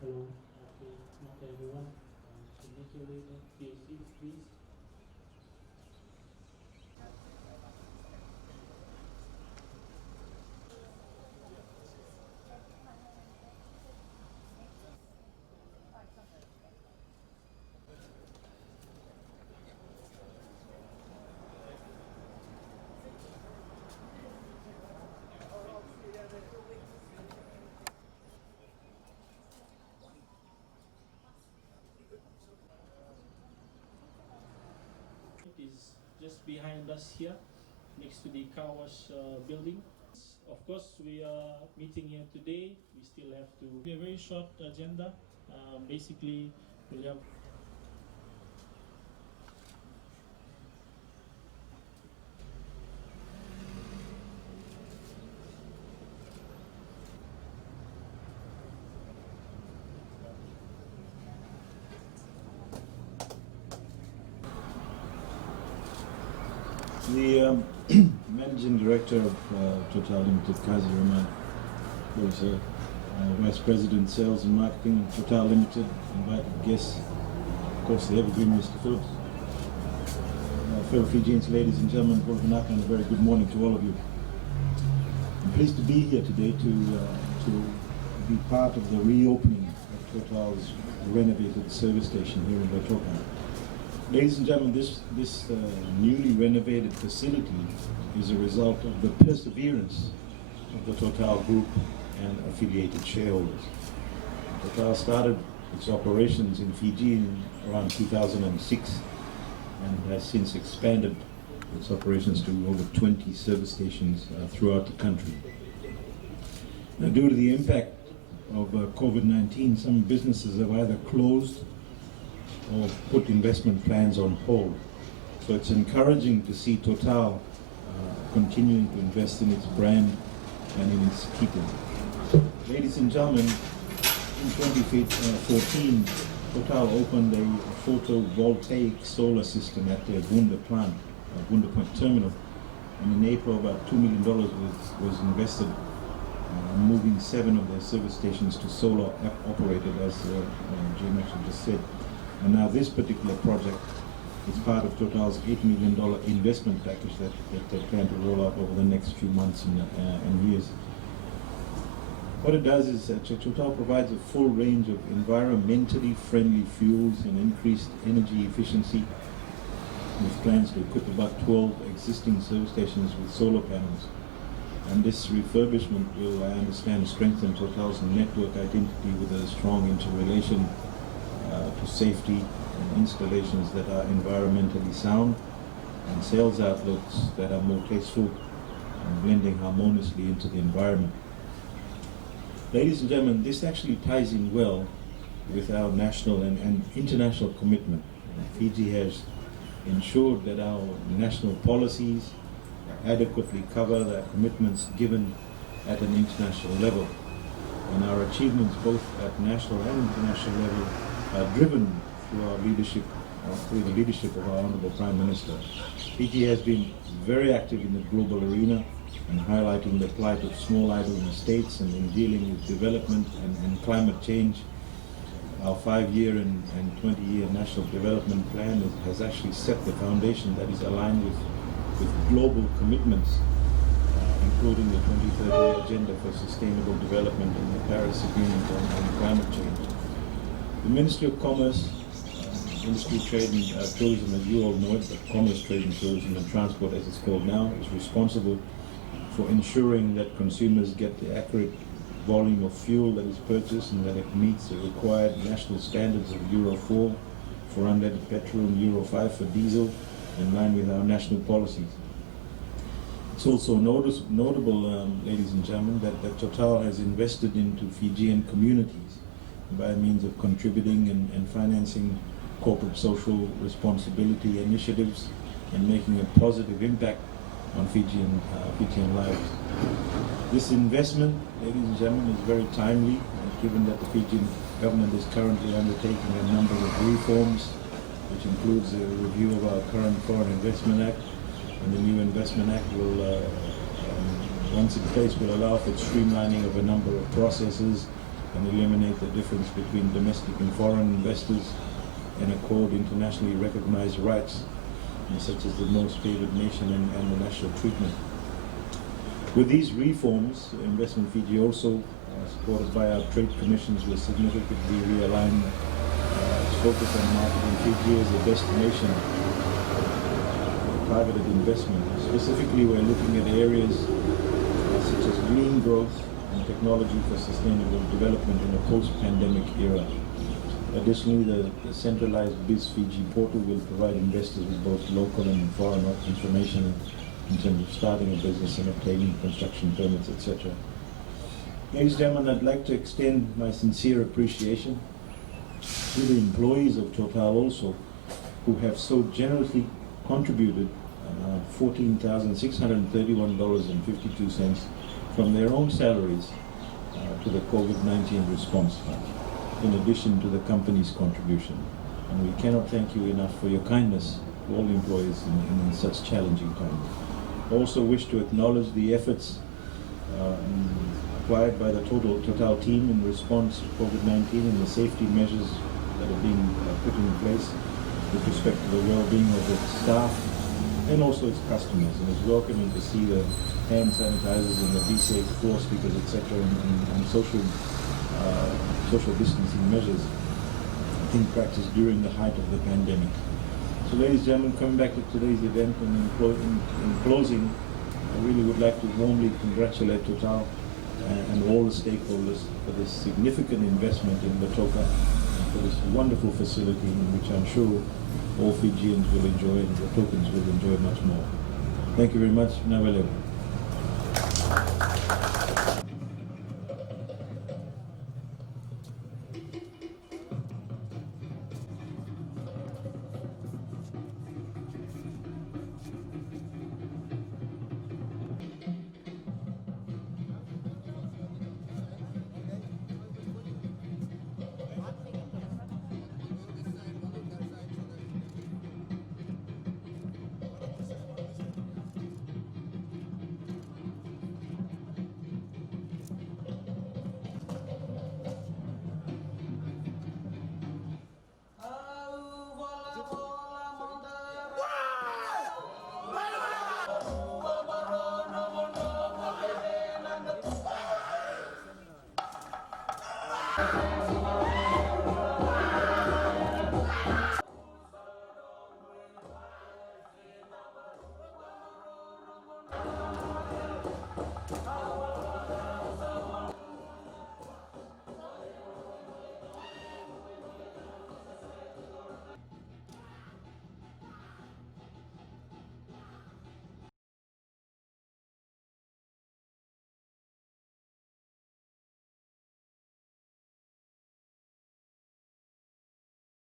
Hello, okay, not everyone. Should make your way to your seats, please. It is just behind us here, next to the car wash building. Of course, we are meeting here today. We still have to be a very short agenda. Basically, we'll have The Managing Director of Total Limited, Kazi Rahman, was Vice President Sales and Marketing, Total Limited, invited guests, of course the evergreen Mr. Phillips. Fellow Fijians, ladies and gentlemen, and a very good morning to all of you. I'm pleased to be here today to be part of the reopening of Total's renovated service station here in Lautoka. Ladies and gentlemen, this newly renovated facility is a result of the perseverance of the Total Group and affiliated shareholders. Total started its operations in Fiji in around 2006 and has since expanded its operations to over 20 service stations throughout the country. Now, due to the impact of COVID-19, some businesses have either closed or put investment plans on hold. So it's encouraging to see Total continuing to invest in its brand and in its people. Ladies and gentlemen, in 2014, Total opened a photovoltaic solar system at their Bunda plant, Bunda Point terminal, and in April about $2 million was invested, moving 7 of their service stations to solar operated, as Jim actually just said. And now this particular project is part of Total's $8 million investment package that they plan to roll out over the next few months and years. What it does is that Total provides a full range of environmentally friendly fuels and increased energy efficiency, with plans to equip about 12 existing service stations with solar panels. And this refurbishment will, I understand, strengthen Total's network identity with a strong interrelation to safety and installations that are environmentally sound and sales outlets that are more tasteful and blending harmoniously into the environment. Ladies and gentlemen, this actually ties in well with our national and international commitment. Fiji has ensured that our national policies adequately cover the commitments given at an international level. And our achievements both at national and international level are driven through our leadership, through the leadership of our Honourable Prime Minister. Fiji has been very active in the global arena and highlighting the plight of small island states and in dealing with development and climate change. Our 5-year and 20-year national development plan has actually set the foundation that is aligned with global commitments, including the 2030 Agenda for Sustainable Development and the Paris Agreement on climate change. The Ministry of Commerce, Ministry of Trade and Tourism, as you all know it, but Commerce, Trade and Tourism and Transport as it's called now, is responsible for ensuring that consumers get the accurate volume of fuel that is purchased and that it meets the required national standards of Euro 4 for unleaded petrol and Euro 5 for diesel, in line with our national policies. It's also notable, ladies and gentlemen, that Total has invested into Fijian communities by means of contributing and financing corporate social responsibility initiatives and making a positive impact on Fijian lives. This investment, ladies and gentlemen, is very timely, given that the Fijian government is currently undertaking a number of reforms, which includes a review of our current Foreign Investment Act, and the new Investment Act will, once in place, will allow for streamlining of a number of processes and eliminate the difference between domestic and foreign investors and accord internationally recognized rights, such as the most favored nation and the national treatment. With these reforms, Investment Fiji also, supported by our trade commissions, will significantly realign its focus on marketing Fiji as a destination for targeted investment. Specifically, we're looking at areas such as green growth and technology for sustainable development in a post-pandemic era. Additionally, the centralized Biz Fiji portal will provide investors with both local and foreign information in terms of starting a business and obtaining construction permits, etc. Ladies and gentlemen, I'd like to extend my sincere appreciation to the employees of Total also, who have so generously contributed $14,631.52 from their own salaries to the COVID-19 response fund, in addition to the company's contribution. And we cannot thank you enough for your kindness to all employees in such challenging times. Also wish to acknowledge the efforts applied by the Total team in response to COVID-19 and the safety measures that are being put in place with respect to the well-being of its staff and also its customers. And it's welcoming to see the hand sanitizers and the Be Safe floor speakers, etc., and social distancing measures in practice during the height of the pandemic. So, ladies and gentlemen, coming back to today's event, and in closing, I really would like to warmly congratulate Total and all the stakeholders for this significant investment in Lautoka and for this wonderful facility, in which I'm sure all Fijians will enjoy and Lautokans will enjoy much more. Thank you very much. Naweleo.